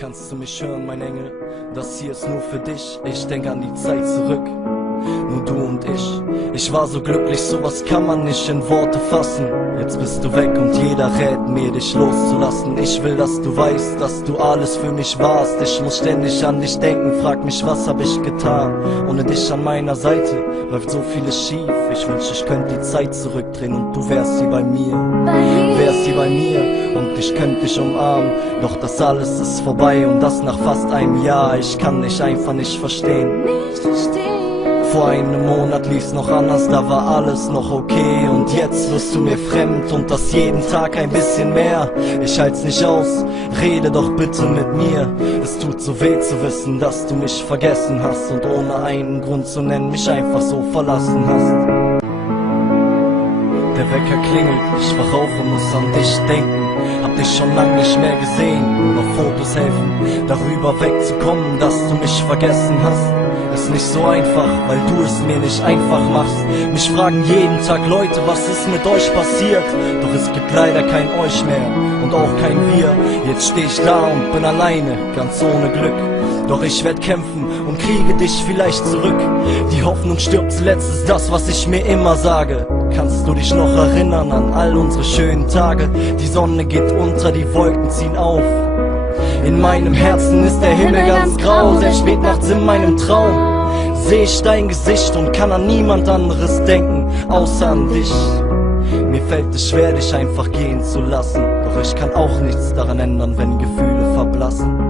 Kannst du mich hören, mein Engel? Das hier ist nur für dich. Ich denk an die Zeit zurück, nur du und ich. Ich war so glücklich, sowas kann man nicht in Worte fassen. Jetzt bist du weg und jeder rät mir, dich loszulassen. Ich will, dass du weißt, dass du alles für mich warst. Ich muss ständig an dich denken, frag mich, was hab ich getan? Ohne dich an meiner Seite läuft so vieles schief. Ich wünsch, ich könnte die Zeit zurückdrehen und du wärst hier bei mir. Wärst hier bei mir und ich könnte dich umarmen. Doch das alles ist vorbei und das nach fast einem Jahr. Ich kann dich einfach nicht verstehen. Vor einem Monat lief's noch anders, da war alles noch okay. Und jetzt wirst du mir fremd und das jeden Tag ein bisschen mehr. Ich halt's nicht aus, rede doch bitte mit mir. Es tut so weh zu wissen, dass du mich vergessen hast und ohne einen Grund zu nennen mich einfach so verlassen hast. Der Wecker klingelt, ich wach auf und muss an dich denken. Hab dich schon lang nicht mehr gesehen, nur noch Fotos helfen, darüber wegzukommen, dass du mich vergessen hast. Ist nicht so einfach, weil du es mir nicht einfach machst. Mich fragen jeden Tag Leute, was ist mit euch passiert? Doch es gibt leider kein euch mehr und auch kein wir. Jetzt steh ich da und bin alleine, ganz ohne Glück. Doch ich werd kämpfen und kriege dich vielleicht zurück. Die Hoffnung stirbt zuletzt, ist das, was ich mir immer sage. Kannst du dich noch erinnern an all unsere schönen Tage? Die Sonne geht unter, die Wolken ziehen auf. In meinem Herzen ist der Himmel ganz grau, selbst spät nachts in meinem Traum seh ich dein Gesicht und kann an niemand anderes denken, außer an dich. Mir fällt es schwer, dich einfach gehen zu lassen, doch ich kann auch nichts daran ändern, wenn Gefühle verblassen.